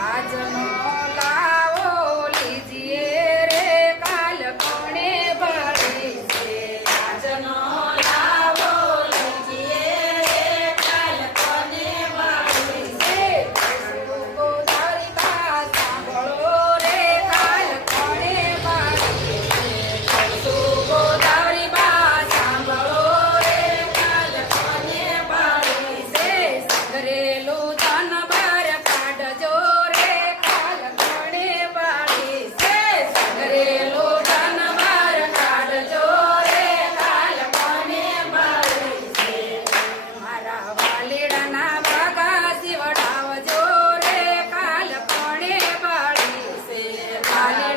આજનો Italia.